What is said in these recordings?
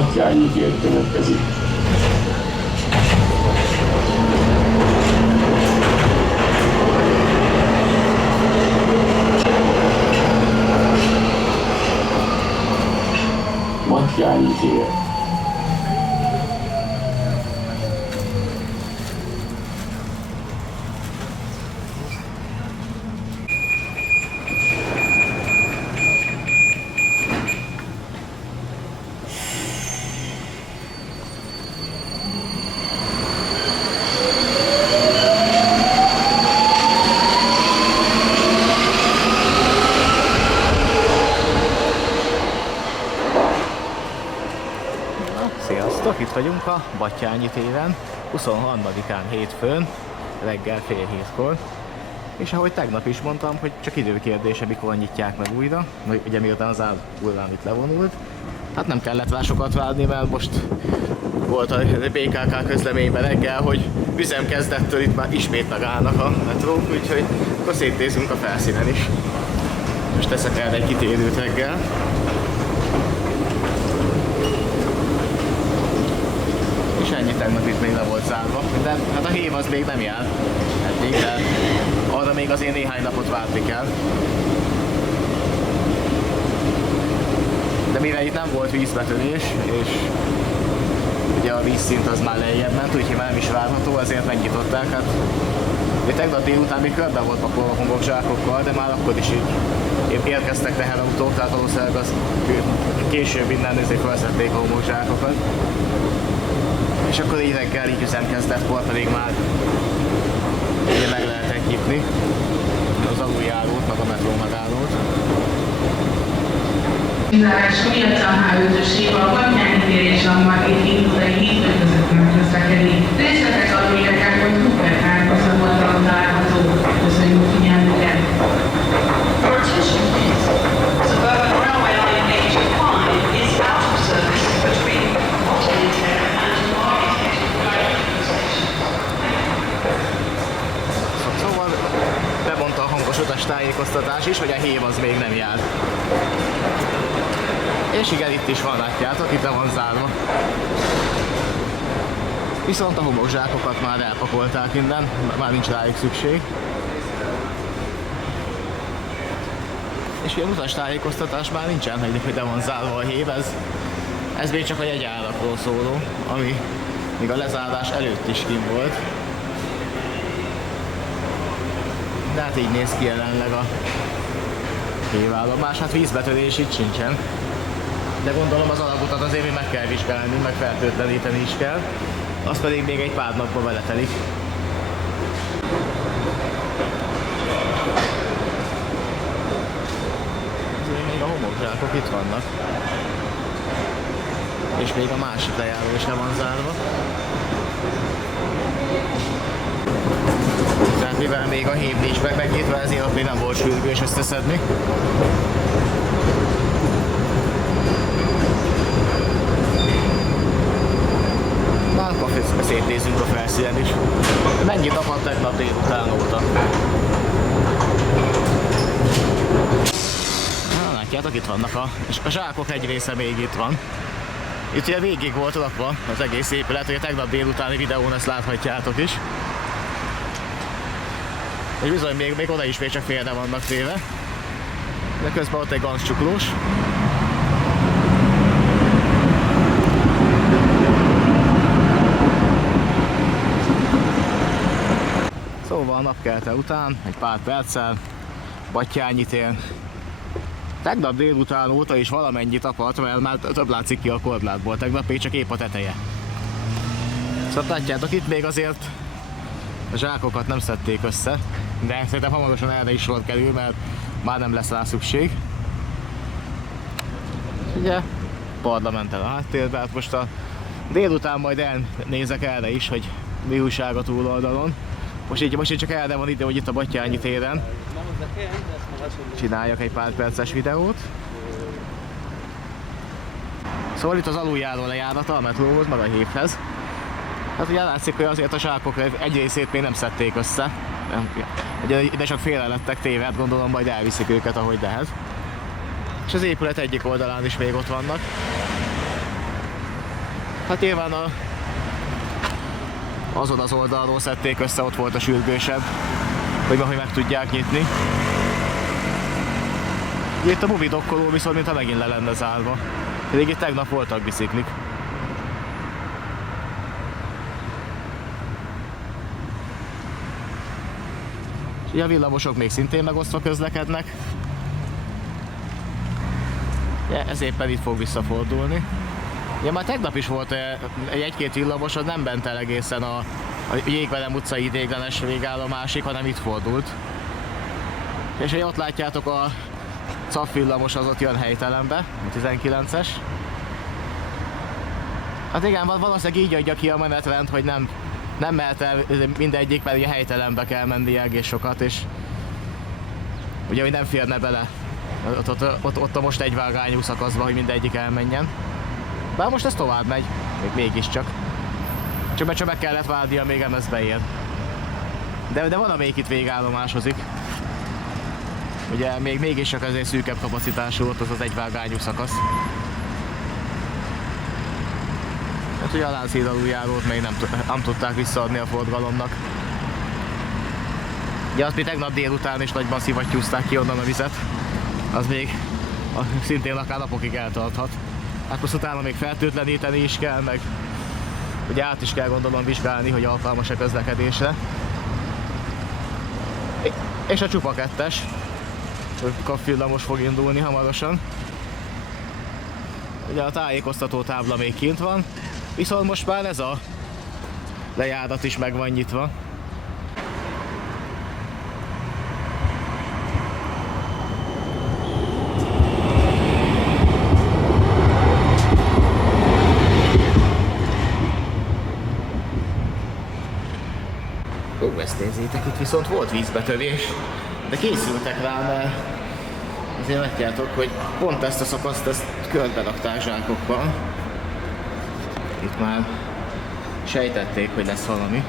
Batthyány tér következik. Batthyány tér. Sziasztok! Itt vagyunk a Batthyányi téren, 23-án hétfőn, reggel fél hétkor. És ahogy tegnap is mondtam, hogy csak időkérdése, mikor nyitják meg újra, ugye miután az árhullám itt levonult. Hát nem kellett rá sokat várni, mert most volt a BKK közleményben reggel, hogy üzemkezdettől itt már ismét megállnak a metrók, úgyhogy akkor szétnézünk a felszínen is. Most teszek el egy kitérőt reggel. És ennyi, tegnap itt még le volt zárva, de hát a hév az még nem jár eddig, de arra még azért néhány napot várni kell. De mivel itt nem volt vízbetörés, és ugye a vízszint az már lejjebb ment, úgyhogy már nem is várható, ezért megnyitották. Hát ugye tegnap délután még körbe volt pakolva homokzsákokkal, de már akkor is így érkeztek teherautók, tehát valószínűleg az később innen felszedték a homokzsákokat. És akkor így reggel így üzemkezdetkor pedig már ugye meg lehetett nyitni az aluljárót, meg a metró megállót. Zárás miatt a H5-öség a Batthyány tér és a Margit utcai hídfő között nem közlekedik. Részletes adméreket.hu per hálózaton található. Köszönjük figyelmüket! Attention please. Suburban Railway line H5 is out of service between Batthyány tér and Margit stations. Szóval bemondta a hangos utastájékoztatás is, hogy a hév az még nem jár. És igen, itt is van, látjátok, itt le van zárva. Viszont a homokzsákokat már elpakolták innen, már nincs rájuk szükség. És ilyen utastájékoztatás már nincsen, hogy le van zárva a hév, ez még csak a jegyárakról szóló, ami még a lezárás előtt is kint volt. De hát így néz ki jelenleg a hévállomás, hát vízbetörés itt sincsen. De gondolom az alagutat azért még meg kell vizsgálni, meg fertőtleníteni is kell. Az pedig még egy pár napba beletelik. Azért még a homokzsákok itt vannak. És még a másik lejáró is le van zárva. Tehát mivel még a hév nincs megnyitva, ezért még nem volt sürgős összeszedni. Szétnézzünk a felszínen is. Mennyit apadt tegnap délután óta? Na, látjátok, itt vannak és a zsákok egy része még itt van. Itt ugye végig volt rakva az egész épület, hogy a tegnap délutáni videón ezt láthatjátok is. És bizony még oda is még csak félre vannak téve. De közben ott egy gancsuklós. Szóval a napkelte után, egy pár perccel, Batthyányi tér. Tegnap délután óta is valamennyit apadt, mert már több látszik ki a korlátból, tegnap még csak épp a teteje. Szóval látjátok, itt még azért a zsákokat nem szedték össze, de szerintem hamarosan erre is sor kerül, mert már nem lesz rá szükség. Ugye, parlamenten a háttérben, hát most a délután majd elnézek erre is, hogy mi újság a túloldalon. Most így csak erre van ide, hogy itt a Batthyányi téren csináljak egy pár perces videót. Szóval itt az aluljáró lejárata a metróhoz, meg a hévhez. Hát ugye látszik, hogy azért a zsákok egy részét még nem szedték össze. Ugye ide csak félre lettek téve, hát gondolom majd elviszik őket, ahogy lehet. És az épület egyik oldalán is még ott vannak. Hát nyilván azon az oldalról szedték össze, ott volt a sürgősebb, hogy meg tudják nyitni. Itt a bubi dokkoló viszont mintha megint le lenne zárva. Pedig itt tegnap voltak biciklik. És ugye a villamosok még szintén megosztva közlekednek. Ez éppen itt fog visszafordulni. Ugye már tegnap is volt egy-két villamos, az nem bent el egészen a Jégvelem utcai ideiglenes végállomásig, hanem itt fordult. És hogy ott látjátok, a CAF villamos az ott jön helytelenbe, a 19-es. Hát igen, valószínűleg így adja ki a menetrend, hogy nem mehet el mindegyik, mert ugye helytelenbe kell menni egész sokat, és ugye, hogy nem férne bele ott a most egyvágányú szakaszba, hogy mindegyik elmenjen. Bár most ez tovább megy, mégiscsak. Csak meg kellett várnia, még ez beér. De van, amelyik itt végállomásozik. Ugye mégis csak azért szűkebb kapacitású ott az egyvágányú szakasz. Hát ugye a Lánchíd aluljárót még nem tudták visszaadni a forgalomnak. Ugye azt mi tegnap délután is nagyban szivattyúzták ki onnan a vizet. Az még szintén akár napokig eltarthat. Hát most utána még fertőtleníteni is kell, meg ugye át is kell gondolom vizsgálni, hogy alkalmas a közlekedésre. És a csupa kettes villamos fog indulni hamarosan. Ugye a tájékoztató tábla még kint van, viszont most már ez a lejárat is meg van nyitva. Ezt nézzétek, itt viszont volt vízbetörés, de készültek rá, mert azért látjátok, hogy pont ezt a szakaszt körbe rakták zsákokkal. Itt már sejtették, hogy lesz valami.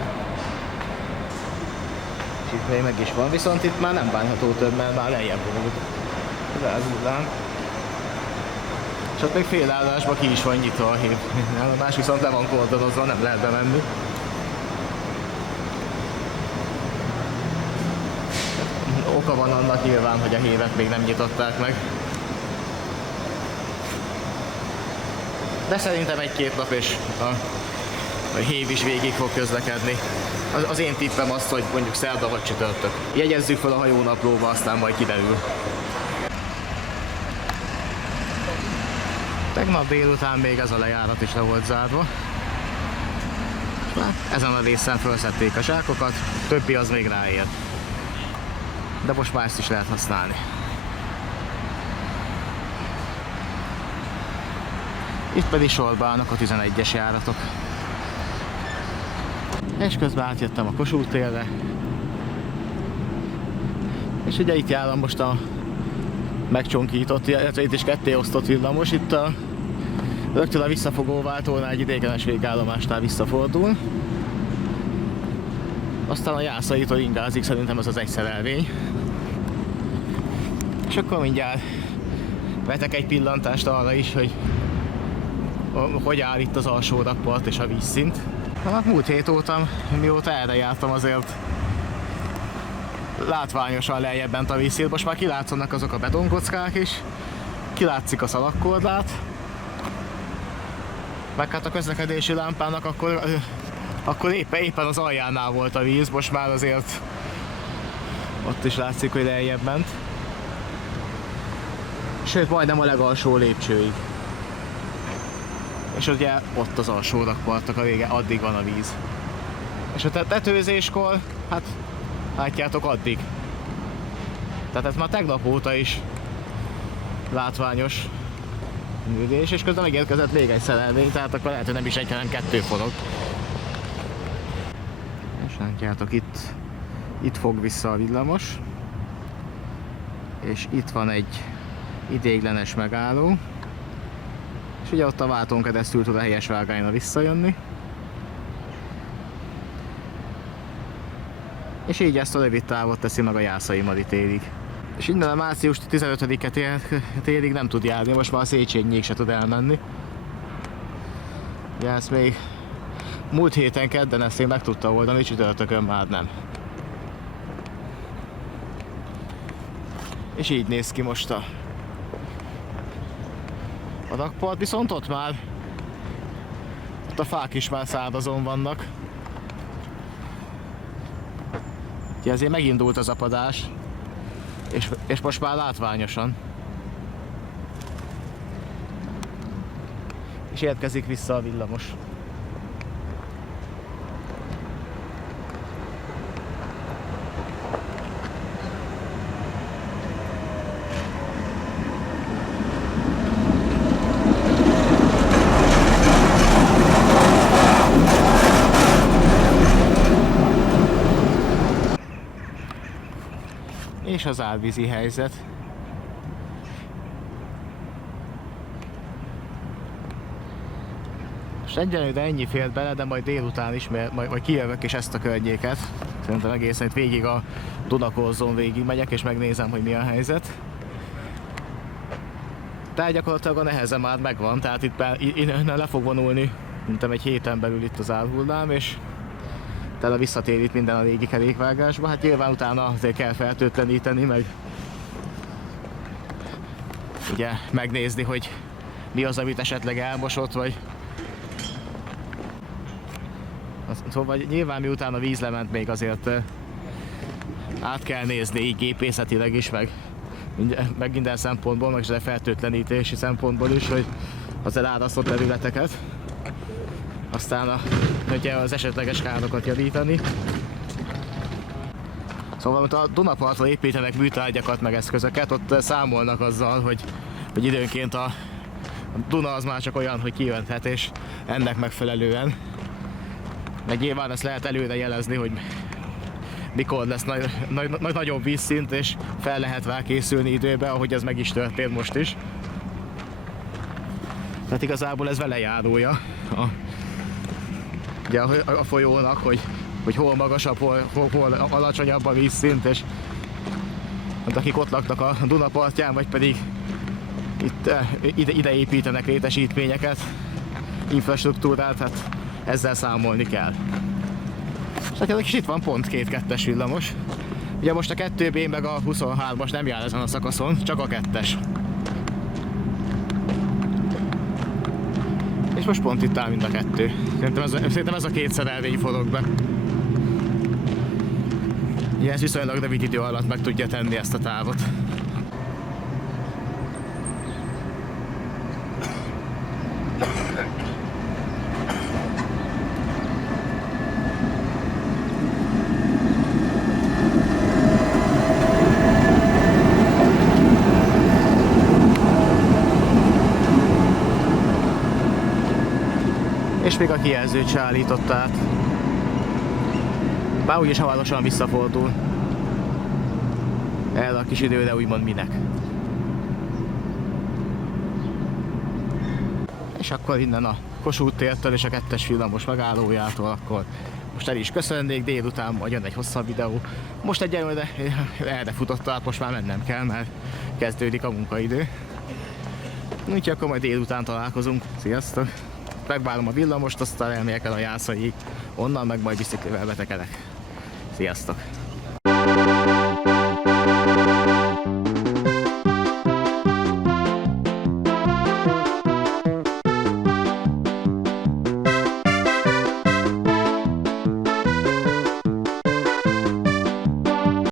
És itt még meg is van, viszont itt már nem bánható több, mert már lejjebb volt az ázulán. És ott még félállásban ki is van nyitva a hívállomás, viszont le van kordonozva, nem lehet bemenni. Oka van annak nyilván, hogy a hévet még nem nyitották meg. De szerintem egy-két nap és a hév is végig fog közlekedni. Az én tippem az, hogy mondjuk szerda vagy csütörtök. Jegyezzük fel a hajónaplóba, aztán majd kiderül. Tegnap délután még ez a lejárat is le volt zárva. Ezen a részen felszették a zsákokat, többi az még ráér. De most már ezt is lehet használni. Itt pedig sorba állnak a 11-es járatok. És közben átjöttem a Kossuth térre. És ugye itt járom most a megcsonkított, illetve itt is ketté osztott villamos. Itt rögtön a visszafogóváltónál egy ideiglenes végállomásnál visszafordul. Aztán a Jászaitól ingázik, szerintem ez az egy szerelvény. És akkor mindjárt vetek egy pillantást arra is, hogy áll itt az alsó rakpart és a vízszint. Hát múlt hét óta, mióta erre jártam, azért látványosan lejjebb bent a vízszint. Most már kilátszanak azok a betonkockák is, kilátszik a szalagkorlát. Meg hát a közlekedési lámpának akkor éppen az aljánál volt a víz, most már azért ott is látszik, hogy lejjebb ment. Sőt, majdnem a legalsó lépcsőig. És ugye ott az alsó rakpartok a vége, addig van a víz. És a tetőzéskor, hát látjátok, addig. Tehát ez már tegnap óta is látványos művés, és közben megérkezett még egy szerelvény, tehát akkor lehet, hogy nem is egy, hanem kettő forog. És látjátok, itt fog vissza a villamos. És itt van egy ideiglenes megálló. És ugye ott a váltón keresztül tud a helyes vágányra visszajönni. És így ezt a rövid távot teszi meg a Jászai Mari térig. És innen a március 15-e térig nem tud járni, most már a Széchenyiig se tud elmenni. Ja, ezt még múlt héten kedden ezt én meg tudta oldani, csütörtökön már nem. És így néz ki most a rakpart, viszont ott már ott a fák is már szárazon vannak. Úgyhogy ezért megindult az apadás, és most már látványosan. És érkezik vissza a villamos. És az árvízi helyzet. Most egyelőre ennyi fér bele, de majd délután is, mert majd kijövök és ezt a környéket. Szerintem egészen itt végig a Dunakorzón végig megyek és megnézem, hogy mi a helyzet. Tehát gyakorlatilag a neheze már megvan, tehát itt innen le fog vonulni, mintem egy héten belül itt az árhullám, és tehát visszatér itt minden a régi kerékvágásba. Hát nyilván utána azért kell fertőtleníteni, meg ugye megnézni, hogy mi az, amit esetleg elmosott, vagy szóval nyilván miután a víz lement, még azért át kell nézni így gépészetileg is, meg minden szempontból, meg a fertőtlenítési szempontból is, hogy az elárasztott területeket, aztán ugye az esetleges károkat javítani. Szóval a Dunapartra építenek műtárgyakat, meg eszközöket, ott számolnak azzal, hogy időnként a Duna az már csak olyan, hogy kijönthet, és ennek megfelelően. Meg nyilván ezt lehet előre jelezni, hogy mikor lesz nagyobb vízszint, és fel lehet rá készülni időbe, ahogy ez meg is történt most is. Tehát igazából ez vele járója ugye a folyónak, hogy hol magasabb, hol alacsonyabb a vízszint, és akik ott laknak a Duna partján, vagy pedig itt ide építenek létesítményeket, infrastruktúrát, hát ezzel számolni kell. És itt van pont 2-2-es villamos. Ugye most a 2B meg a 23-as nem jár ezen a szakaszon, csak a 2-es. És most pont itt áll mind a kettő. Szerintem ez a két szerelvény forog be. Ugye ez viszonylag rövid idő alatt meg tudja tenni ezt a távot. És még a kijelzőt se állított át. Bár úgyis hamarosan visszafordul. Erre a kis időre úgymond minek. És akkor innen a Kossuth tértől és a 2-es villamos megállójától akkor most el is köszönnék, délután majd jön egy hosszabb videó. Most egyelőre erre futott át, most már mennem kell, mert kezdődik a munkaidő. Úgyhogy akkor majd délután találkozunk. Sziasztok! Megvárom a villamost, aztán elmegyek el a Jászaiig, onnan meg majd biciklivel betekedek. Sziasztok!